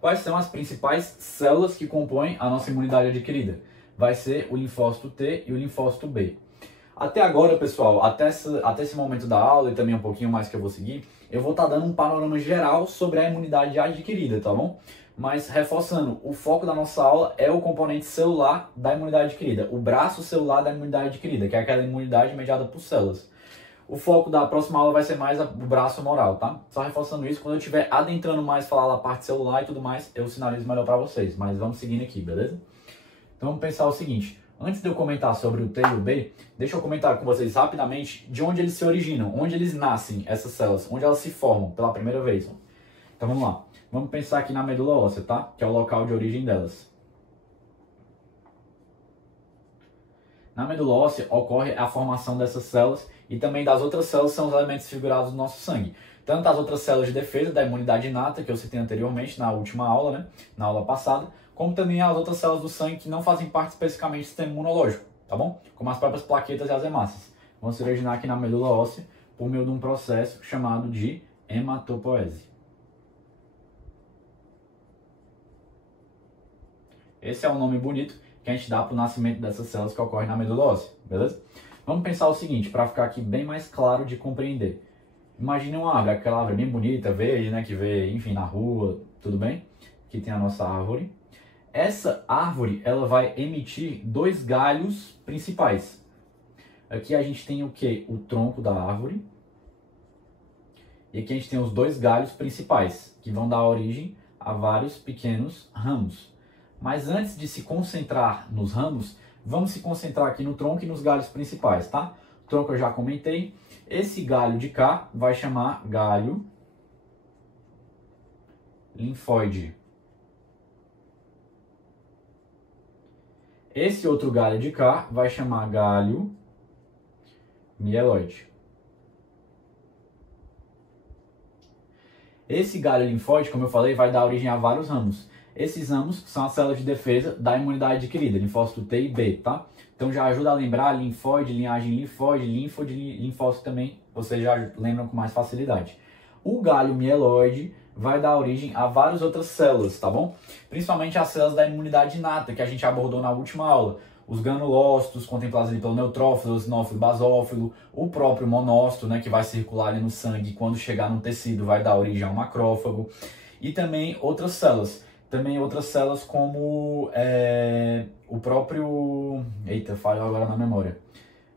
Quais são as principais células que compõem a nossa imunidade adquirida? Vai ser o linfócito T e o linfócito B. Até agora, pessoal, até esse momento da aula e também um pouquinho mais que eu vou seguir, eu vou estar dando um panorama geral sobre a imunidade adquirida, tá bom? Mas reforçando, o foco da nossa aula é o componente celular da imunidade adquirida, o braço celular da imunidade adquirida, que é aquela imunidade mediada por células. O foco da próxima aula vai ser mais o braço moral, tá? Só reforçando isso, quando eu estiver adentrando mais, falar da parte celular e tudo mais, eu sinalizo melhor para vocês. Mas vamos seguindo aqui, beleza? Então vamos pensar o seguinte, antes de eu comentar sobre o T e o B, deixa eu comentar com vocês rapidamente de onde eles se originam, onde eles nascem, essas células, onde elas se formam pela primeira vez. Então vamos lá, vamos pensar aqui na medula óssea, tá? Que é o local de origem delas. Na medula óssea ocorre a formação dessas células e também das outras células, são os elementos figurados do nosso sangue. Tanto as outras células de defesa da imunidade inata, que eu citei anteriormente na última aula, né? Na aula passada, como também as outras células do sangue que não fazem parte especificamente do sistema imunológico, tá bom? Como as próprias plaquetas e as hemácias. Vão se originar aqui na medula óssea por meio de um processo chamado de hematopoese. Esse é o nome bonito que a gente dá para o nascimento dessas células que ocorrem na medula óssea, beleza? Vamos pensar o seguinte, para ficar aqui bem mais claro de compreender. Imagine uma árvore, aquela árvore bem bonita, verde, né, que vê, enfim, na rua, tudo bem? Aqui tem a nossa árvore. Essa árvore, ela vai emitir dois galhos principais. Aqui a gente tem o quê? O tronco da árvore. E aqui a gente tem os dois galhos principais, que vão dar origem a vários pequenos ramos. Mas antes de se concentrar nos ramos, vamos se concentrar aqui no tronco e nos galhos principais, tá? O tronco eu já comentei. Esse galho de cá vai chamar galho linfóide. Esse outro galho de cá vai chamar galho mieloide. Esse galho linfóide, como eu falei, vai dar origem a vários ramos. Esses ramos são as células de defesa da imunidade adquirida, linfócito T e B, tá? Então já ajuda a lembrar linfóide, linhagem linfóide, linfode, linfócito também, vocês já lembram com mais facilidade. O galho mieloide vai dar origem a várias outras células, tá bom? Principalmente as células da imunidade inata, que a gente abordou na última aula. Os granulócitos, contemplados ali pelo neutrófilo, eosinófilo, basófilo, o próprio monócito, né, que vai circular ali no sangue e quando chegar no tecido vai dar origem a um macrófago. E também outras células. Também outras células como o próprio... Eita, falhou agora na memória.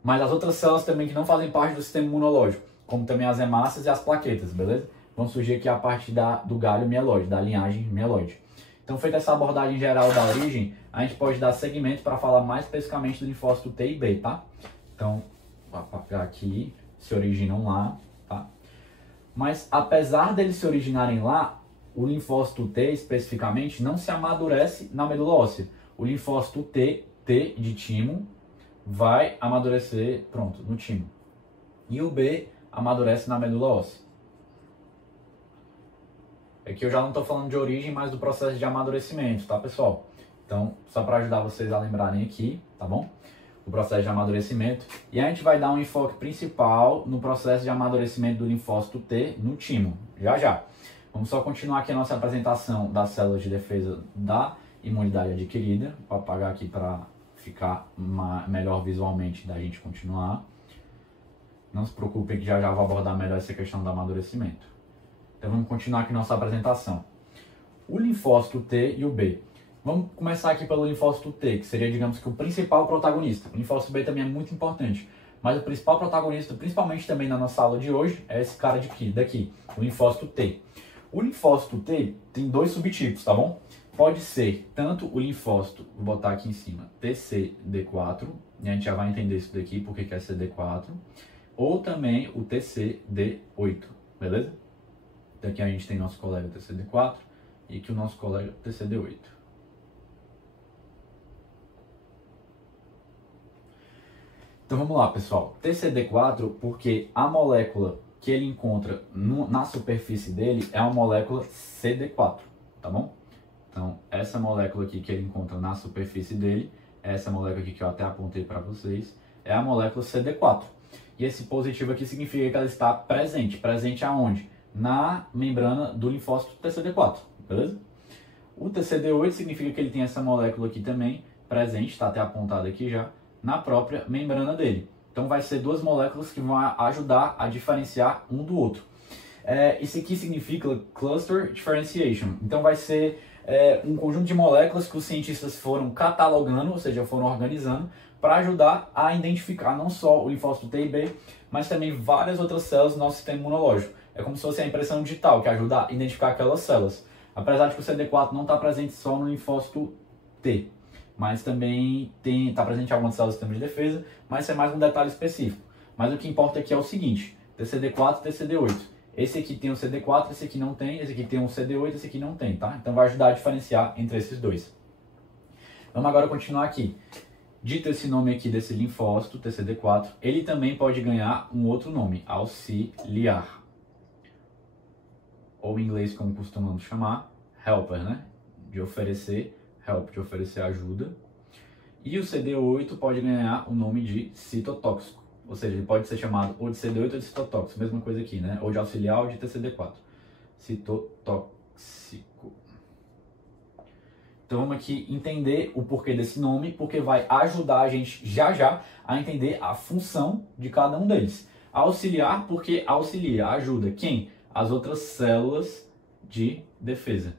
Mas as outras células também que não fazem parte do sistema imunológico, como também as hemácias e as plaquetas, beleza? Vão surgir aqui a partir do galho mieloide, da linhagem mieloide. Então, feita essa abordagem geral da origem, a gente pode dar segmento para falar mais especificamente do linfócito T e B, tá? Então, vou apagar aqui, se originam lá, tá? Mas, apesar deles se originarem lá, o linfócito T, especificamente, não se amadurece na medula óssea. O linfócito T de timo, vai amadurecer, pronto, no timo. E o B amadurece na medula óssea. Aqui eu já não estou falando de origem, mas do processo de amadurecimento, tá, pessoal? Então, só para ajudar vocês a lembrarem aqui, tá bom? O processo de amadurecimento. E a gente vai dar um enfoque principal no processo de amadurecimento do linfócito T no timo, já já. Vamos só continuar aqui a nossa apresentação das células de defesa da imunidade adquirida. Vou apagar aqui para ficar melhor visualmente da gente continuar. Não se preocupem que já já vou abordar melhor essa questão do amadurecimento. Então vamos continuar aqui nossa apresentação. O linfócito T e o B. Vamos começar aqui pelo linfócito T, que seria, digamos que, o principal protagonista. O linfócito B também é muito importante. Mas o principal protagonista, principalmente também na nossa aula de hoje, é esse cara daqui, o linfócito T. O linfócito T tem dois subtipos, tá bom? Pode ser tanto o linfócito, vou botar aqui em cima, TCD4, e a gente já vai entender isso daqui, porque que é CD4, ou também o TCD8, beleza? Daqui a gente tem nosso colega TCD4 e aqui o nosso colega TCD8. Então vamos lá, pessoal. TCD4, porque a molécula que ele encontra na superfície dele é uma molécula CD4, tá bom? Então, essa molécula aqui que ele encontra na superfície dele, essa molécula aqui que eu até apontei para vocês, é a molécula CD4. E esse positivo aqui significa que ela está presente. Presente aonde? Na membrana do linfócito TCD4, beleza? O TCD8 significa que ele tem essa molécula aqui também presente, está até apontado aqui já, na própria membrana dele. Então vai ser duas moléculas que vão ajudar a diferenciar um do outro. Isso aqui significa Cluster Differentiation. Então vai ser um conjunto de moléculas que os cientistas foram catalogando, ou seja, foram organizando, para ajudar a identificar não só o linfócito T e B, mas também várias outras células do nosso sistema imunológico. É como se fosse a impressão digital, que ajuda a identificar aquelas células. Apesar de que o CD4 não está presente só no linfócito T, mas também está presente em algumas células do sistema de defesa, mas isso é mais um detalhe específico. Mas o que importa aqui é o seguinte, TCD4 e TCD8. Esse aqui tem o CD4, esse aqui não tem, esse aqui tem o CD8, esse aqui não tem, tá? Então vai ajudar a diferenciar entre esses dois. Vamos agora continuar aqui. Dito esse nome aqui desse linfócito, TCD4, ele também pode ganhar um outro nome, auxiliar. Ou em inglês, como costumamos chamar, helper, né? De oferecer, help, de oferecer ajuda. E o CD8 pode ganhar o nome de citotóxico. Ou seja, ele pode ser chamado ou de CD8 ou de citotóxico, mesma coisa aqui, né? Ou de auxiliar ou de TCD4. Citotóxico. Então vamos aqui entender o porquê desse nome, porque vai ajudar a gente já a entender a função de cada um deles. Auxiliar, porque auxilia, ajuda. Quem? As outras células de defesa.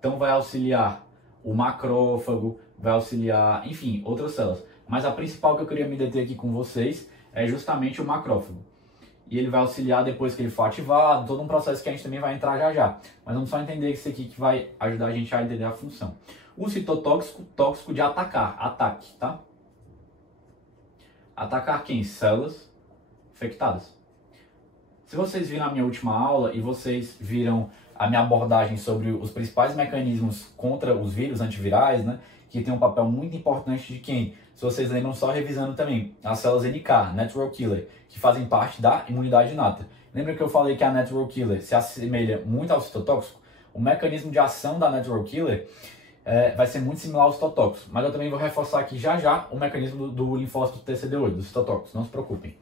Então vai auxiliar o macrófago, vai auxiliar, enfim, outras células. Mas a principal que eu queria me deter aqui com vocês é justamente o macrófago. E ele vai auxiliar depois que ele for ativado, todo um processo que a gente também vai entrar já. Mas vamos só entender isso aqui que vai ajudar a gente a entender a função. O citotóxico, tóxico de atacar, ataque, tá? Atacar quem? Células infectadas. Se vocês viram a minha última aula e vocês viram a minha abordagem sobre os principais mecanismos contra os vírus antivirais, né? Que tem um papel muito importante de quem? Se vocês lembram, só revisando também, as células NK, Natural Killer, que fazem parte da imunidade inata. Lembra que eu falei que a Natural Killer se assemelha muito ao citotóxico? O mecanismo de ação da Natural Killer vai ser muito similar ao citotóxico, mas eu também vou reforçar aqui já o mecanismo do linfócito TCD8, do citotóxico, não se preocupem.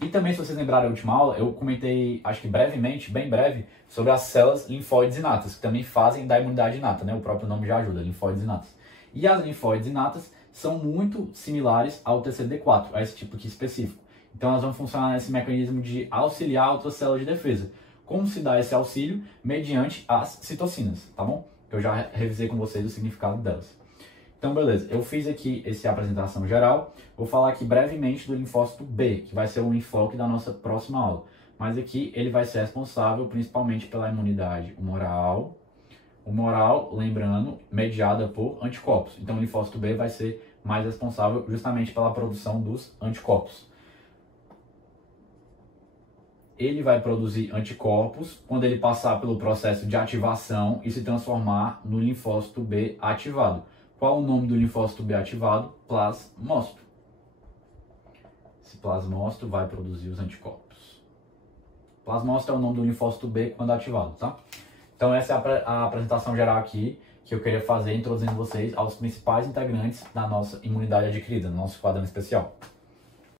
E também, se vocês lembrarem da última aula, eu comentei, acho que brevemente, bem breve, sobre as células linfóides inatas, que também fazem da imunidade inata, né? O próprio nome já ajuda, linfóides inatas. E as linfóides inatas são muito similares ao TCD4, a esse tipo aqui específico. Então elas vão funcionar nesse mecanismo de auxiliar outras células de defesa. Como se dá esse auxílio? Mediante as citocinas, tá bom? Eu já revisei com vocês o significado delas. Então, beleza, eu fiz aqui essa apresentação geral, vou falar aqui brevemente do linfócito B, que vai ser o enfoque da nossa próxima aula. Mas aqui ele vai ser responsável principalmente pela imunidade humoral, lembrando, mediada por anticorpos. Então o linfócito B vai ser mais responsável justamente pela produção dos anticorpos. Ele vai produzir anticorpos quando ele passar pelo processo de ativação e se transformar no linfócito B ativado. Qual o nome do linfócito B ativado? Plasmócito. Esse plasmócito vai produzir os anticorpos. Plasmócito é o nome do linfócito B quando ativado, tá? Então essa é a apresentação geral aqui que eu queria fazer, introduzindo vocês aos principais integrantes da nossa imunidade adquirida, no nosso quadrante especial.